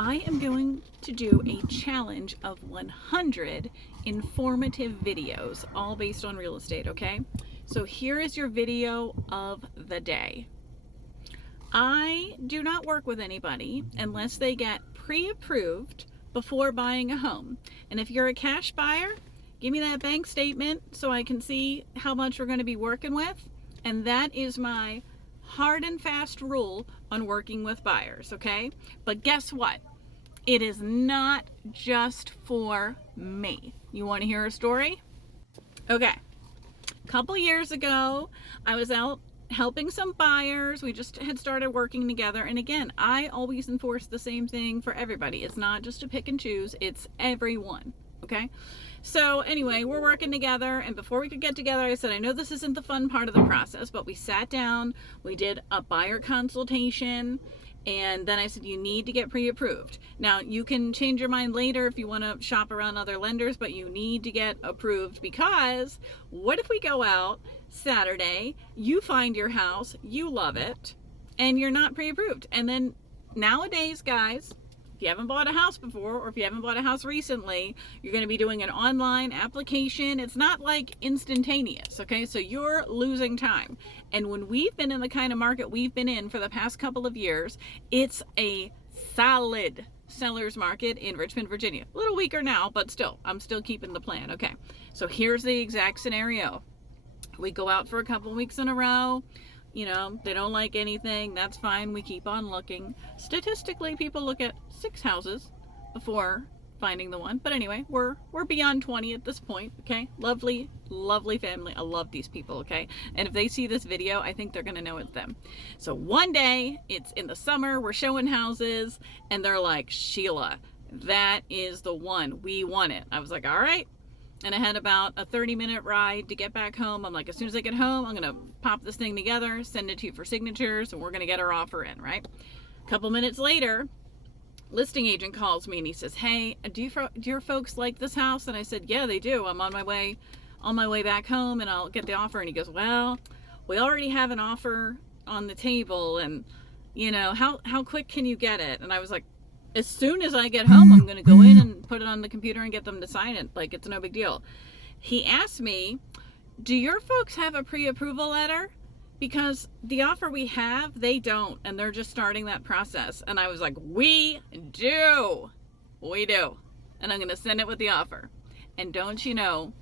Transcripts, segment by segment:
I am going to do a challenge of 100 informative videos, all based on real estate, okay? So here is your video of the day. I do not work with anybody unless they get pre-approved before buying a home. And if you're a cash buyer, give me that bank statement so I can see how much we're going to be working with. And that is my hard and fast rule on working with buyers, okay? But guess what? It is not just for me. You want to hear a story? Okay. A couple years ago, I was out helping some buyers. We just had started working together. And again, I always enforce the same thing for everybody. It's not just a pick and choose, it's everyone. Okay? So anyway, we're working together, and before we could get together, I said, I know this isn't the fun part of the process, but we sat down, we did a buyer consultation, and then I said, you need to get pre-approved. Now, you can change your mind later if you want to shop around other lenders, but you need to get approved, because what if we go out Saturday, you find your house, you love it, and you're not pre-approved? And then nowadays, guys, if you haven't bought a house before, or if you haven't bought a house recently, you're going to be doing an online application. It's not like instantaneous, okay? So you're losing time. And when we've been in the kind of market we've been in for the past couple of years, it's a solid seller's market in Richmond, Virginia. A little weaker now, but still, I'm still keeping the plan, okay? So here's the exact scenario. We go out for a couple weeks in a row. You know, they don't like anything, that's fine, we keep on looking. Statistically, people look at 6 houses before finding the one. But anyway, we're beyond 20 at this point, okay? Lovely, lovely family. I love these people, okay? And if they see this video, I think they're gonna know it's them. So one day, it's in the summer, we're showing houses, and they're like, Sheila, that is the one, we want it. I was like, all right. And I had about a 30-minute ride to get back home. I'm like, as soon as I get home, I'm going to pop this thing together, send it to you for signatures, and we're going to get our offer in, right? A couple minutes later, listing agent calls me and he says, hey, do your folks like this house? And I said, yeah, they do. I'm on my way back home, and I'll get the offer. And he goes, well, we already have an offer on the table, and you know, how quick can you get it? And I was like, as soon as I get home, I'm going to go in and put it on the computer and get them to sign it. Like, it's no big deal. He asked me, do your folks have a pre-approval letter? Because the offer we have, they don't, and they're just starting that process. And I was like, we do. We do. And I'm going to send it with the offer. And don't you know,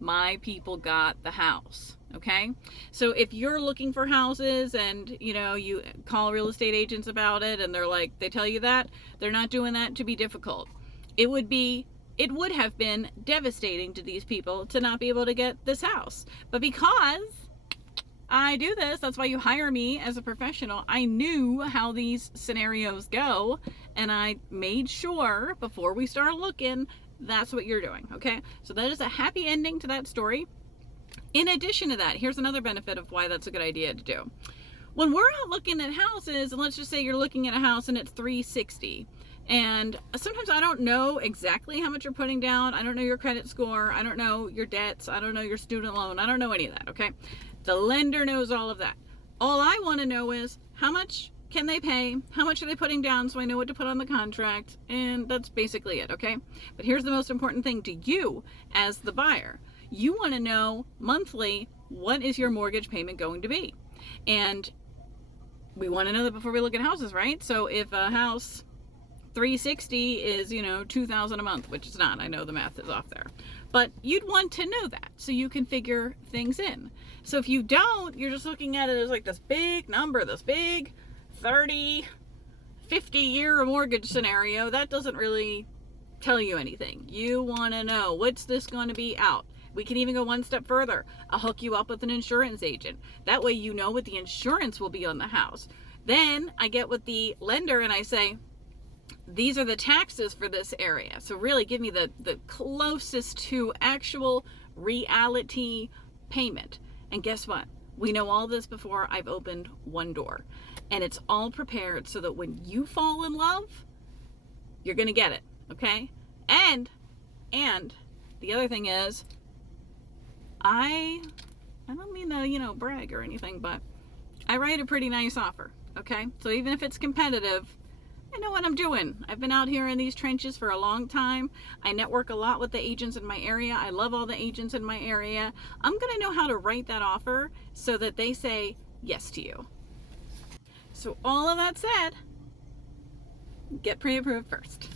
my people got the house. Okay, so if you're looking for houses and you know, you call real estate agents about it and they're like, they tell you that, they're not doing that to be difficult. It would have been devastating to these people to not be able to get this house. But because I do this, that's why you hire me as a professional. I knew how these scenarios go, and I made sure before we started looking, that's what you're doing. Okay, so that is a happy ending to that story. In addition to that, here's another benefit of why that's a good idea to do. When we're out looking at houses, and let's just say you're looking at a house and it's $360, and sometimes I don't know exactly how much you're putting down. I don't know your credit score. I don't know your debts. I don't know your student loan. I don't know any of that, okay? The lender knows all of that. All I want to know is how much can they pay? How much are they putting down so I know what to put on the contract? And that's basically it, okay? But here's the most important thing to you as the buyer. You want to know monthly, what is your mortgage payment going to be? And we want to know that before we look at houses, right? So if a house 360 is, you know, $2,000 a month, which it's not, I know the math is off there, but you'd want to know that so you can figure things in. So if you don't, you're just looking at it as like this big number, this big 30, 50-year mortgage scenario. That doesn't really tell you anything. You want to know, what's this going to be out? We can even go one step further. I'll hook you up with an insurance agent. That way you know what the insurance will be on the house. Then I get with the lender and I say, these are the taxes for this area. So really give me the closest to actual reality payment. And guess what? We know all this before I've opened one door. And it's all prepared so that when you fall in love, you're going to get it. Okay? And the other thing is, I don't mean to, you know, brag or anything, but I write a pretty nice offer, okay? So even if it's competitive, I know what I'm doing. I've been out here in these trenches for a long time. I network a lot with the agents in my area. I love all the agents in my area. I'm going to know how to write that offer so that they say yes to you. So all of that said, get pre-approved first.